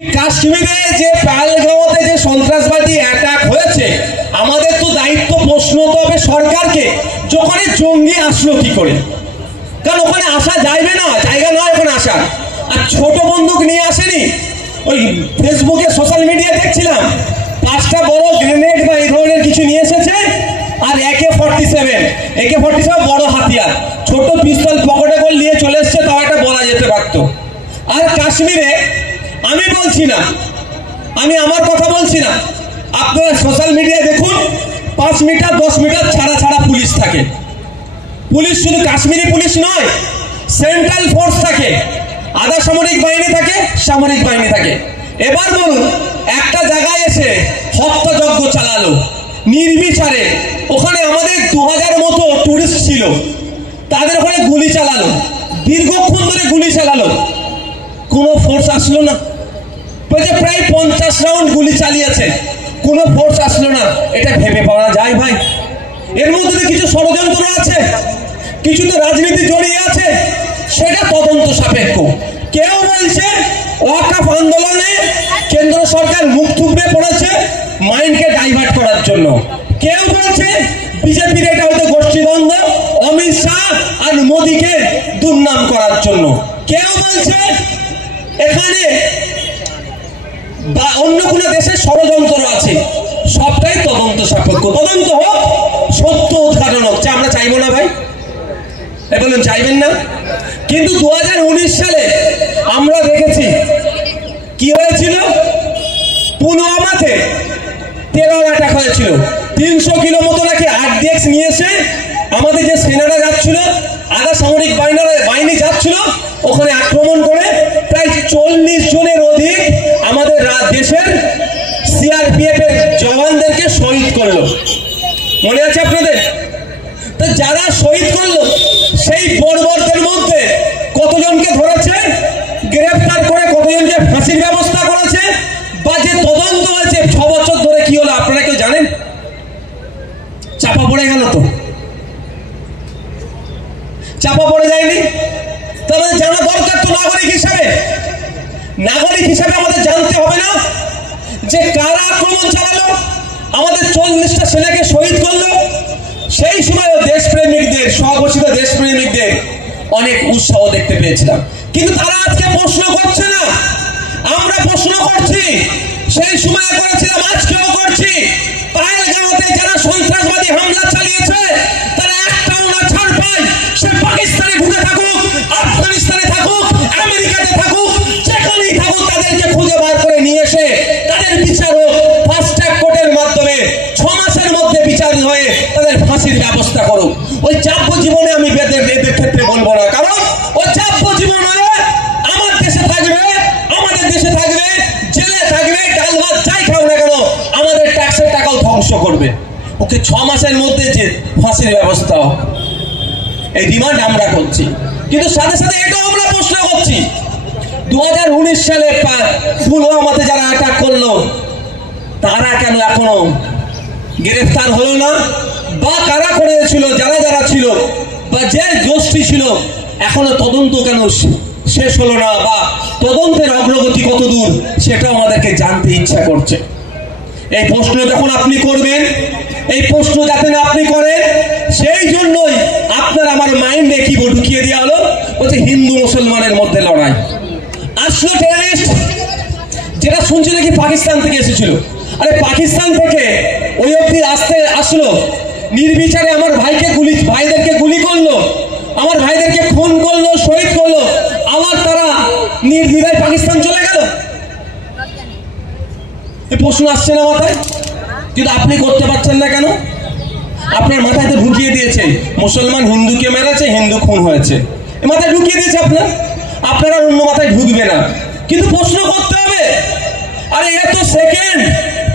কাশ্মীরে যে পাহেলগাঁওতে যে সন্ত্রাসবাদী অ্যাটাক হয়েছে, আমাদের তো দায়িত্ব, প্রশ্ন তো হবে সরকারকে, ওখানে জঙ্গি আসলো কি করে? কারণ ওখানে আসা যাইবে না, জায়গা নয় ওখানে আসা। আর ছোট বন্দুক নিয়ে আসেনি। ওই ফেসবুকে সোশ্যাল মিডিয়া দেখছিলাম 5টা বড় গ্রেনেড বা এই ধরনের কিছু নিয়ে এসেছে, আর AK-47 বড় হাতিয়ার, ছোট পিস্তল পকেটে করে নিয়ে চলে এসছে, তাও একটা বলা যেতে পারতো। আর কাশ্মীরে আমি বলছি না, আমি আমার কথা বলছি না, আপনারা সোশ্যাল মিডিয়া দেখুন, 5 মিটার 10 মিটার ছাড়া ছাড়া পুলিশ থাকে। পুলিশ শুধু কাশ্মীরি পুলিশ নয়, সেন্ট্রাল ফোর্স থাকে, আধা সামরিক বাহিনী থাকে, সামরিক বাহিনী থাকে। এবার বলুন, একটা জায়গায় এসে হত্যাযজ্ঞ চালালো নির্বিচারে, ওখানে আমাদের 2000 মতো টুরিস্ট ছিল, তাদের ওখানে গুলি চালালো, দীর্ঘক্ষণ ধরে গুলি চালালো, কোনো ফোর্স আসলো না। প্রায় 50 রাউন্ড গুলি চালিয়েছে, কোনো ফোর্স আসলো না। এটা ভেবে পাওয়া যায় ভাই? এর মধ্যে কিছু ষড়যন্ত্র আছে, কিছু তো রাজনীতি জড়িয়ে আছে, সেটা তদন্ত সাপেক্ষ। কেউ বলছে ওয়াকফ আন্দোলনে কেন্দ্র সরকার মুখ থুবড়ে পড়েছে মাইন্ডকে ডাইভার্ট করার জন্য, কেউ বলছে বিজেপির এটা হয়তো গোষ্ঠীদ্বন্দ্ব, অমিত শাহ আর মোদীকে দুর্নাম করার জন্য, কেউ বলছে এখানে বা অন্য কোনো দেশের ষড়যন্ত্র আছে। সবটাই তদন্ত সাপেক্ষ। তদন্ত হোক, সত্য উদ্ঘাটন হোক, আমরা চাইবো না ভাই? বলুন চাইবেন না? কিন্তু 2019 সালে আমরা দেখেছি কি হয়েছিল। পুলওয়ামাতে টেরর অ্যাটাক হয়েছিল। 300 কিলো মতো নাকি RDX নিয়ে এসে আমাদের যে সেনারা যাচ্ছিল, আধা সামরিক বাহিনী যাচ্ছিল, ওখানে আক্রমণ করে প্রায় 40 জনের অধিক আমাদের দেশের CRPF এর জওয়ানদেরকে শহীদ করলো। মনে আছে আপনাদের? তো যারা শহীদ করলো সেই বর্বরদের মধ্যে কতজনকে ধরেছে, গ্রেফতার করে কতজনকে ফাঁসির ব্যবস্থা করেছে, বা যে তদন্ত হয়েছে 6 বছর ধরে কি হলো আপনারা কেউ জানেন? চাপা পড়ে গেল তো? চাপা পড়ে যায়নি? তাহলে জানা দরকার তো নাগরিক হিসাবে আমাদের জানতে হবে না যে কারা আক্রমণ চালালো, আমাদের 40টা সেনাকে শহীদ করলো। সেই সময় দেশপ্রেমিকদের, স্বঘোষিত দেশপ্রেমিকদের অনেক উৎসাহ দেখতে পেয়েছিলাম, কিন্তু তারা আজকে প্রশ্ন করছে না। আমরা প্রশ্ন করছি, সেই সময় করেছিলাম, আজকেও করছি। পাহেলগাঁওতে যারা সন্ত্রাসবাদী হামলা চালিয়েছে, তারা একটাও না ছাড় পায়। সে পাকিস্তানে ঢুকে থাকুক, আফগানিস্তানে থাকুক, আমেরিকাতে থাকুক, যেখানেই থাকুক, তাদেরকে খুঁজে বার করে নিয়ে এসে তাদের বিচার হোক ফাস্ট ট্র্যাক কোর্টের মাধ্যমে। 6 মাসের মধ্যে বিচার হয়ে তাদের ফাঁসির ব্যবস্থা করুক। ওই যাবজ্জীবনে আমি এদের ক্ষেত্রে বলবো না, কারণ ওই যাবজ্জীবন আমার দেশে থাকবে, আমাদের দেশে থাকবে, জেলে থাকবে, ডাল ভাত যাই খাও না কেন, আমাদের ট্যাক্সের টাকাও ধ্বংস করবে। ওকে 6 মাসের মধ্যে যে ফাঁসির ব্যবস্থা হোক, এই ডিমান্ড আমরা করছি। কিন্তু সাথে সাথে এটাও আমরা প্রশ্ন করছি, 2019 সালে পুলওয়ামাতে যারা অ্যাটাক করলো, তারা কেন এখনো গ্রেফতার হলো না? বা কারা করেছিল, যারা ছিল, বা যে গোষ্ঠী ছিল, এখনো তদন্ত কেন শেষ হলো না? বা তদন্তের অগ্রগতি কত দূর, সেটাও আমাদেরকে জানতে ইচ্ছা করছে। এই প্রশ্ন যখন আপনি করবেন, এই প্রশ্ন যাতে না আপনি করেন, সেই জন্যই আপনার আমার মাইন্ডে কি ঢুকিয়ে দেওয়া হলো, বলছে হিন্দু মুসলমানের মধ্যে লড়াই। আসলো টেররিস্ট, যেটা শুনছি নাকি পাকিস্তান থেকে এসেছিল। আরে পাকিস্তান থেকে ওই অব্দি আসলো, নির্বিচারে আমার ভাইদেরকে গুলি করলো, আমার ভাইদেরকে খুন করলো, শহীদ করলো, আবার তারা নির্বিধায় পাকিস্তান চলে গেল। এই প্রশ্ন আসছে না মাথায়? কিন্তু আপনি করতে পারছেন না কেন? আপনার মাথায় তো ঢুকিয়ে দিয়েছে মুসলমান হিন্দুকে মেরেছে, হিন্দু খুন হয়েছে, মাথায় ঢুকিয়ে দিয়েছে আপনারা অন্য মাথায় ঢুকবে না। কিন্তু প্রশ্ন করতে হবে। আরে এ তো সেকেন্ড,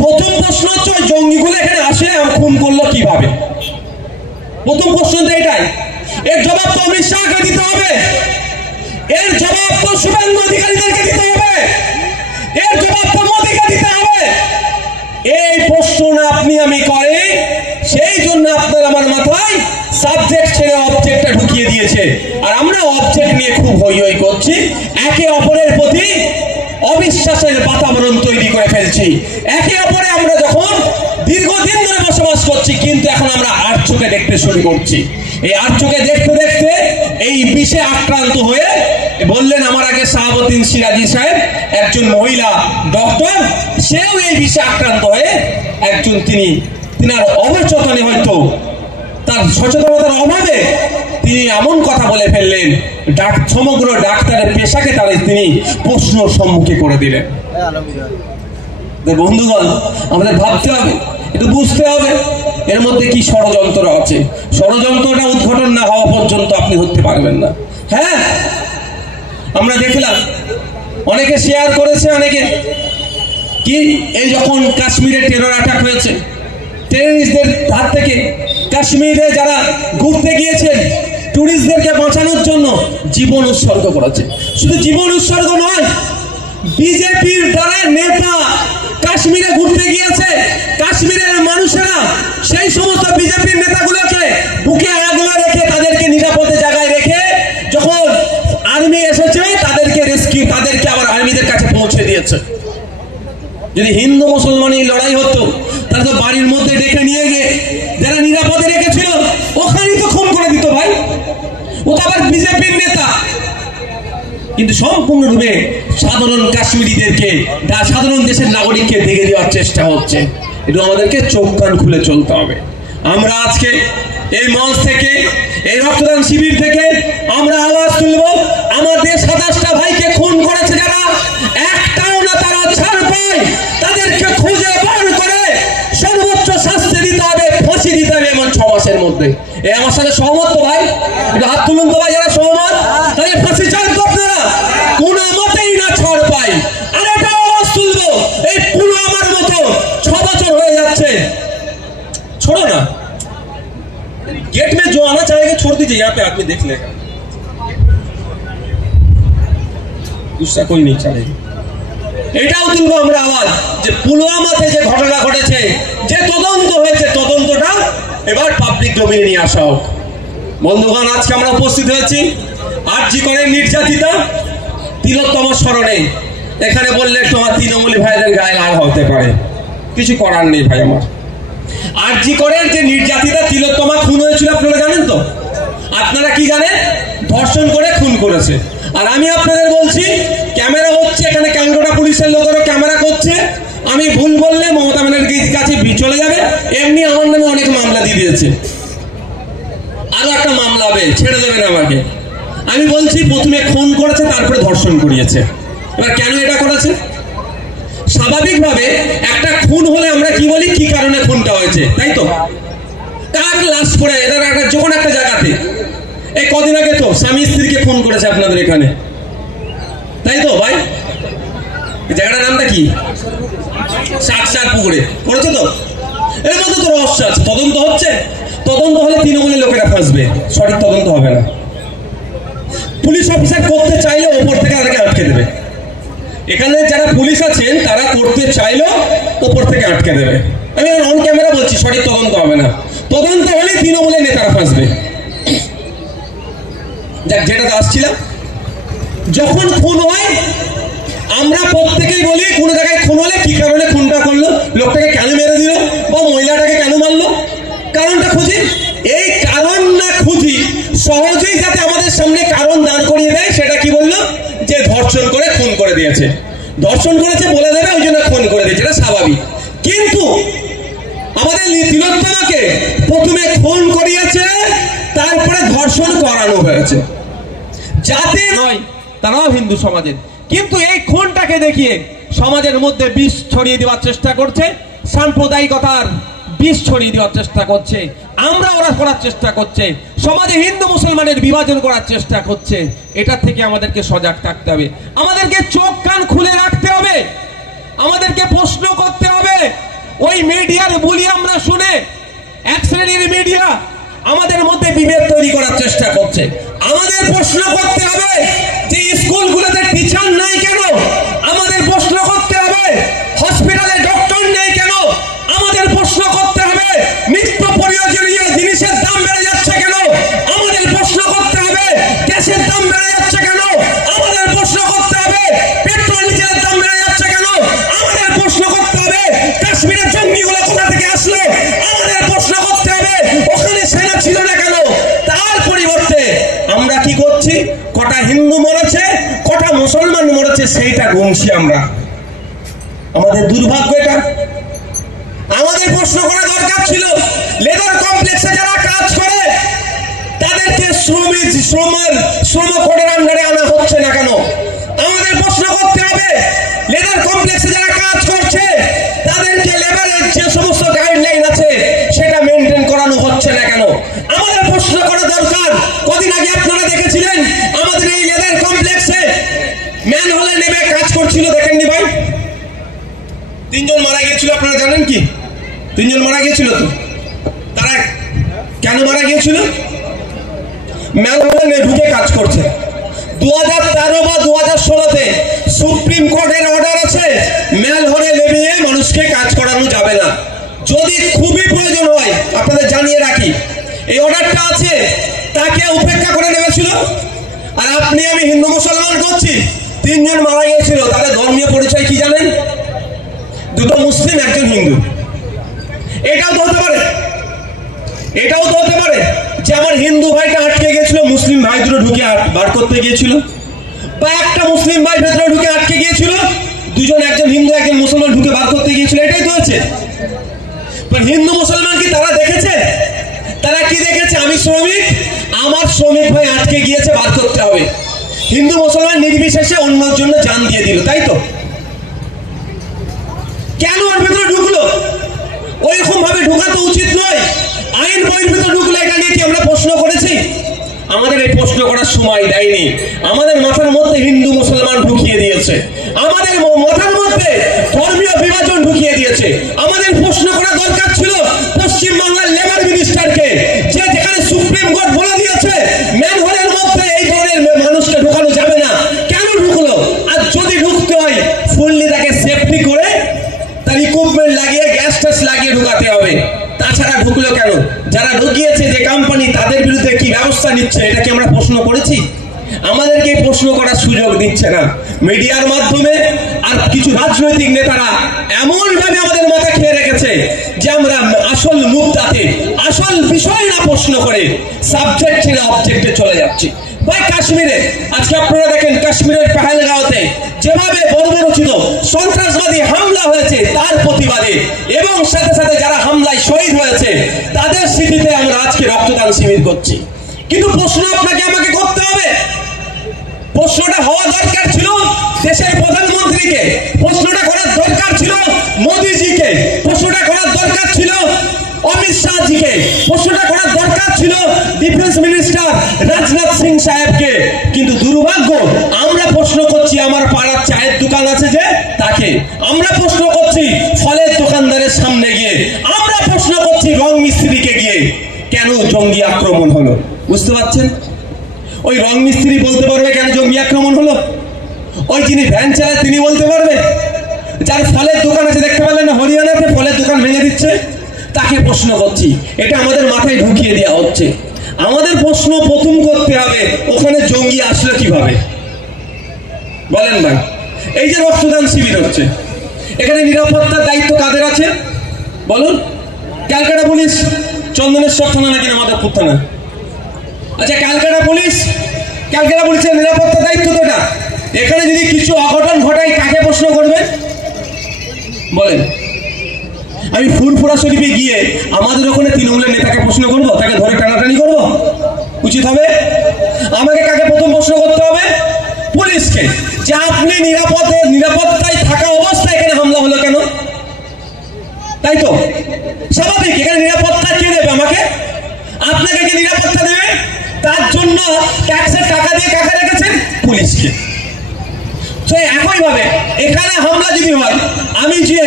প্রথম প্রশ্ন হচ্ছে ওই জঙ্গিগুলো এখানে আসে খুন করলো কিভাবে? প্রথম প্রশ্ন তো এটাই। এর জবাব তো অমিত শাহকে দিতে হবে, এর জবাব তো শুভেন্দু অধিকারীদেরকে দিতে হবে, এর জবাব তো মোদীকে দিতে হবে। এই প্রশ্ন না আপনি আমি করে, সেই জন্য আপনার আমার মাথায় সাবজেক্ট ছেড়ে অবজেক্টটা ঢুকিয়ে দিয়েছে। আর আমরা অবজেক্ট নিয়ে খুব হই হই করছি, একে অপরের প্রতি অবিশ্বাসের বাতাবরণ তৈরি করে ফেলছি। একে অপরে আমরা যখন দীর্ঘদিন ধরে বসবাস করছি, কিন্তু এখন আমরা আর চোখে দেখতে শুরু করছি। এই আর চোখে দেখতে দেখতে এই বিষে আক্রান্ত হয়ে বললেন আমার আগে শাহাবুদ্দিন সিরাজি সাহেব, একজন মহিলা ডক্টর, সেও এই বিষে আক্রান্ত হয়ে একজন তিনার অবচেতনে, হয়তো তার সচেতনতার অভাবে তিনি এমন কথা বলে ফেললেন, সমগ্র ডাক্তারের পেশাকে তিনি প্রশ্নের সম্মুখে করে দিলেন। বন্ধুগণ, আমাদের ভাবতে হবে, একটু বুঝতে হবে এর মধ্যে কি ষড়যন্ত্র আছে। ষড়যন্ত্রটা উদ্ঘাটন না হওয়া পর্যন্ত আপনি ধরতে পারবেন না। হ্যাঁ, আমরা দেখলাম অনেকে শেয়ার করেছে, অনেকে কি এই যখন কাশ্মীরে টেরর অ্যাটাক হয়েছে, টেররিস্টদের হাত থেকে কাশ্মীরে যারা ঘুরতে গিয়েছেন টুরিস্টদেরকে বাঁচানোর জন্য জীবন উৎসর্গ করেছে। শুধু জীবন উৎসর্গ নয়, বিজেপির দ্বারা নেতা কাশ্মীরে ঘুরতে গিয়েছে, কাশ্মীরের মানুষেরা সেই সমস্ত বিজেপির নেতাগুলোকে বুকে আগলে রেখে তাদেরকে নিরাপদে জায়গায় রেখে যখন আর্মি এসেছে তাদেরকে আবার আর্মিদের কাছে পৌঁছে দিয়েছে। যদি হিন্দু মুসলমানের লড়াই হতো তাহলে তো বাড়ির মধ্যে ডেকে নিয়ে গিয়ে যারা নিরাপদে রেখেছিল ওখানেই তো খুন করে দিত ভাই, ও তো আবার বিজেপির নেতা। কিন্তু সম্পূর্ণরূপে সাধারণ কাশ্মীরিদেরকে, সাধারণ দেশের নাগরিককে দেখে দেওয়ার চেষ্টা হচ্ছে। একটু আমাদেরকে চোখ কান খুলে চলতে হবে। আমরা আজকে এই মঞ্চ থেকে, এই রক্তদান শিবির থেকে আমরা আওয়াজ তুলব, আমাদের 27টা ভাইকে খুন করেছে যারা, একটাও না তারা ছাড় পায়, তাদেরকে খুঁজে বার করে সর্বোচ্চ শাস্তি দিতে হবে, ফাঁসি দিতে হবে এমন 6 মাসের মধ্যে। এই আমার সাথে সহমত তো ভাই? একটু হাত তুলুন তো ভাই যারা সহমত। তাহলে ফাঁসি চান তো আপনারা? কোনো মতেই না ছাড় পাই। আর একটা আওয়াজ তুলবো, এই পুলওয়ামার মতো 6 বছর হয়ে যাচ্ছে, छोड़ो ना, गेट में जो आना चाहेगा छोड़ दीजिए, यहाँ पे आदमी देख लेगा, दूसरा कोई नहीं चलेगा। এটাও তুলবো আমরা আওয়াজ যে পুলওয়ামাতে যে ঘটনা ঘটেছে, যে তদন্ত হয়েছে, তদন্তটা এবার পাবলিক ডোমেইনে নিয়ে আসা হোক। বন্ধুগণ, আজকে আমরা উপস্থিত হয়েছি আরজি করে নির্যাতিতা তিলোত্তম স্মরণে। এখানে বললে তোমার তৃণমূলী ভাইদের গায়ে লাল হতে পারে, কিছু করার নেই ভাই। আমার আরজি করে যে নির্যাতিতা তিলোত্তমা খুন হয়েছিল আপনারা জানেন তো? আপনারা কি জানেন? ধর্ষণ করে খুন করেছে। আর আমি আপনাদের বলছি, ক্যামেরা হচ্ছে এখানে, ক্যাঙ্গোটা পুলিশের লোকেরও ক্যামেরা করছে। আমি ভুল বললে মমতা ব্যানার্জির কাছে চলে যাবে। এমনি আমার নামে অনেক মামলা দিয়ে দিয়েছে, আরো একটা মামলা হবে, ছেড়ে দেবেন আমাকে। আমি বলছি প্রথমে খুন করেছে, তারপরে ধর্ষণ করিয়েছে। এবার কেন এটা করেছে? স্বাভাবিকভাবে একটা খুন হলে আমরা কি বলি, কি কারণে খুনটা হয়েছে, তাই তো? কার লাশ পড়ে, এদের যখন একটা জায়গাতে, এই কদিন আগে তো স্বামী স্ত্রীকে খুন করেছে আপনাদের এখানে, তাই তো ভাই? জায়গাটার নামটা কি? শাকসার পুকুরে করেছে তো। এর মধ্যে তো রহস্য আছে, তদন্ত হচ্ছে। তদন্ত হলে তৃণমূলের লোকেরা ফাঁসবে, সঠিক তদন্ত হবে না। পুলিশ অফিসার করতে চাইলে ওপর থেকে তাদেরকে আটকে দেবে। এখানে যারা পুলিশ আছেন তারা করতে চাইলেও ওপর থেকে আটকে দেবে। আমি অন ক্যামেরা বলছি, সঠিক তদন্ত হবে না। তদন্ত হলে তৃণমূলের নেতারা ফাঁসবে। যাক, যেটা আসছিলাম, যখন খুন হয় আমরা প্রত্যেকেই বলি কোনো জায়গায় খুন হলে কি কারণে খুনটা করলো, লোকটাকে কেন মেরে দিল বা মহিলাটাকে কেন মারলো, কারণটা খুঁজি। এই কারণ না খুঁজি, সহজেই যাতে আমাদের সামনে কারণ দাঁড় করিয়ে দেয়, সেটা কি বললো, যে ধর্ষণ করে খুন করে দিয়েছে, ধর্ষণ করেছে বলে দেবে, ওই জন্য খুন করে দিয়েছে, এটা স্বাভাবিক। কিন্তু আমাদের তিলোত্তমাকে প্রথমে খুন করিয়েছে, তারপরে ধর্ষণ করানো হয়েছে। যাতে নয়, তারাও হিন্দু সমাজের, কিন্তু এই খুনটাকে দেখিয়ে সমাজের মধ্যে বিষ ছড়িয়ে দেওয়ার চেষ্টা করছে, সাম্প্রদায়িকতার বিষ ছড়িয়ে দেওয়ার চেষ্টা করছে, আমরা ওরা করার চেষ্টা করছে, সমাজে হিন্দু মুসলমানের বিভাজন করার চেষ্টা করছে। এটা থেকে আমাদেরকে সজাগ থাকতে হবে, আমাদেরকে চোখ কান খুলে রাখতে হবে, আমাদেরকে প্রশ্ন করতে হবে। ওই মিডিয়ার বুলি আমরা শুনে এক শ্রেণীর মিডিয়া আমাদের মধ্যে বিভেদ তৈরি করার চেষ্টা করছে। আমাদের প্রশ্ন করতে হবে যে স্কুলগুলোতে টিচার নাই কেন, আমাদের প্রশ্ন করতে হবে হসপিটালে ডক্টর নেই কেন, আমাদের প্রশ্ন করতে হবে নিত্য প্রয়োজনীয় জিনিসের দাম বেড়ে যাচ্ছে কেন, আমাদের প্রশ্ন করতে হবে গ্যাসের দাম বেড়ে যাচ্ছে কেন, আমাদের প্রশ্ন করতে হবে পেট্রোল ডিজেলের দাম সেইটা গুনছি আমরা। আমাদের দুর্ভাগ্য এটা। আমাদের প্রশ্ন করা দরকার ছিল, লেবার কমপ্লেক্সে যারা কাজ করে তাদেরকে শ্রম কোডের আন্ডারে আনা হচ্ছে না কেন? আমাদের প্রশ্ন করতে হবে, লেবার কমপ্লেক্সে যারা কাজ করছে তাদেরকে লেবারের যে সমস্ত গাইডলাইন আছে সেটা মেনটেন করানো হচ্ছে না কেন? আমাদের প্রশ্ন করা দরকার। কদিন আগে আপনারা দেখেছিলেন আমাদের এই লেবার কমপ্লেক্সে ম্যান হলে নেমে কাজ করছিল, দেখেননি ভাই? 3 জন মারা গিয়েছিল, আপনারা জানেন কি? 3 জন মারা গিয়েছিল। তো তারা কেন মারা গিয়েছিল? ম্যান হলে ঢুকে কাজ করছে। 2013 বা 2016-তে সুপ্রিম কোর্টের অর্ডার আছে, ম্যান হলে নেমে মানুষকে কাজ করানো যাবে না। যদি খুবই প্রয়োজন হয়, আপনাদের জানিয়ে রাখি, এই অর্ডারটা আছে, তাকে উপেক্ষা করে নেমেছিল। আর আপনি আমি হিন্দু মুসলমান করছি, 3 জন মারা গিয়েছিল। তাদের ধর্মীয় পরিচয় কি জানেন? 2টো মুসলিম, 1জন হিন্দু। এটাও তো হতে পারে, এটাও তো হতে পারে যে আমার হিন্দু ভাইটা আটকে গিয়েছিল, মুসলিম ভাই দুটো ঢুকে বার করতে গিয়েছিল, বা একটা মুসলিম ভাই ভেতরে ঢুকে আটকে গিয়েছিল, 2জন, 1জন হিন্দু 1জন মুসলমান ঢুকে বার করতে গিয়েছিল। এটাই তো হচ্ছে। হিন্দু মুসলমান কি তারা দেখেছে? তারা কি দেখেছে? আমি শ্রমিক, আমার শ্রমিক ভাই আটকে গিয়েছে, বার করতে হবে। হিন্দু মুসলমান নির্বিশেষে অন্যের জন্য জান দিয়ে দিল, তাই তো? কেন ওর ভেতরে ঢুকলো? ওইরকম ভাবে ঢোকা তো উচিত নয়। আইন বইয়ের ভেতরে ঢুকলো, এটা নিয়ে কি আমরা প্রশ্ন করেছি? আমাদের এই প্রশ্ন করার সময় দেয়নি। আমাদের মাথার মধ্যে হিন্দু মুসলমান ঢুকিয়ে দিয়েছে, আমাদের মাথার মধ্যে ধর্মীয় বিভাজন ঢুকিয়ে দিয়েছে। আমাদের প্রশ্ন করা দরকার ছিল পশ্চিমবাংলার লেবার মিনিস্টারকে, যে যেখানে সুপ্রিম কোর্ট বলে দিয়েছে ম্যান হোলের মধ্যে এই ধরনের মানুষকে ঢুকানো যাবে না, কেন ঢুকলো? আর যদি ঢুকতে হয় ফুললি তাকে সেফটি করে তার ইকুইপমেন্ট লাগিয়ে গ্যাস ট্যাস লাগিয়ে ঢুকাতে হবে। তাছাড়া ঢুকলো কেন? যারা ঢুকিয়েছে যে কোম্পানি, তাদের বিরুদ্ধে কি ব্যবস্থা নিচ্ছে, এটা কি আমরা প্রশ্ন করেছি? আমাদেরকে প্রশ্ন করার সুযোগ দিচ্ছে না মিডিয়ার মাধ্যমে। আর কিছু রাজনৈতিক নেতারা এমন ভাবে আমাদের মাথা খেয়ে রেখেছে যে আমরা আসল মুদ্দাতে, আসল বিষয় না প্রশ্ন করে সাবজেক্ট ছেড়ে অবজেক্টে চলে যাচ্ছি। ভাই কাশ্মীরে আজকে আপনারা দেখেন, কাশ্মীরের পেহেলগাঁওতে যেভাবে বর্বরচিত সন্ত্রাসবাদী হামলা হয়েছে তার প্রতিবাদে, এবং সাথে সাথে যারা হামলায় শহীদ হয়েছে তাদের স্মৃতিতে আমরা আজকে রক্তদান শিবির করছি। কিন্তু প্রশ্ন আপনাকে আমাকে করতে হবে, প্রশ্নটা হওয়া দরকার ছিল দেশের প্রধানমন্ত্রীকে, প্রশ্নটা করার দরকার ছিল মোদিজিকে, প্রশ্নটা করার দরকার ছিল অমিত শাহজিকে, প্রশ্নটা করার দরকার ছিল ডিফেন্স মিনিস্টার রাজনাথ সিং সাহেবকে। কিন্তু দুর্ভাগ্য, আমরা প্রশ্ন করছি আমার পাড়ার চায়ের দোকান আছে যে তাকে, আমরা প্রশ্ন করছি ফলের দোকানদারের সামনে গিয়ে, আমরা প্রশ্ন করছি রং মিস্ত্রিকে গিয়ে। কেন জঙ্গি আক্রমণ হলো? বুঝতে পারছেন? ওই রং মিস্ত্রি বলতে পারবে কেন জঙ্গি আক্রমণ হলো? ওই যিনি ভ্যান চালায় তিনি বলতে পারবে? যার ফলের দোকান আছে, দেখতে পেলেন না হরিয়ানাতে ফলের দোকান ভেঙে দিচ্ছে, তাকে প্রশ্ন করছি। এটা আমাদের মাথায় ঢুকিয়ে দেওয়া হচ্ছে। আমাদের প্রশ্ন প্রথম করতে হবে, ওখানে জঙ্গি আসলো কিভাবে? বলেন ভাই। এই যে রক্তদান শিবির হচ্ছে, এখানে নিরাপত্তার দায়িত্ব কাদের আছে বলুন? ক্যালকাটা পুলিশ, চন্দনেশ্বর থানা নাকি মাধবপুর থানা? আচ্ছা, ক্যালকাটা পুলিশের নিরাপত্তার দায়িত্ব তো এটা। এখানে যদি কিছু অঘটন ঘটায় কাকে প্রশ্ন করবে বলেন? আমি ফুরফুরা শরীফে গিয়ে আমাদের ওখানে তৃণমূলের নেতাকে প্রশ্ন করবো? তাকে ধরে টানাটানি করবো? উচিত হবে? আমাকে কাকে প্রথম প্রশ্ন করতে হবে? পুলিশকে, যে আপনি নিরাপত্তায় থাকা অবস্থায় এখানে হামলা হলো কেন? তাই তো স্বাভাবিক। এখানে নিরাপত্তা কে দেবে আমাকে? আপনাকে কি নিরাপত্তা দেবে? তার জন্য ট্যাক্সের টাকা দিয়ে কাকে রেখেছেন? পুলিশকে। তো একইভাবে এখানে হামলা যদি হয়, আমি যে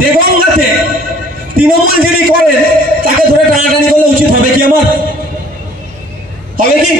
দেগঙ্গাতে তৃণমূল যিনি করেন তাকে ধরে টানাটানি করলে উচিত হবে কি আমার? হবে কি?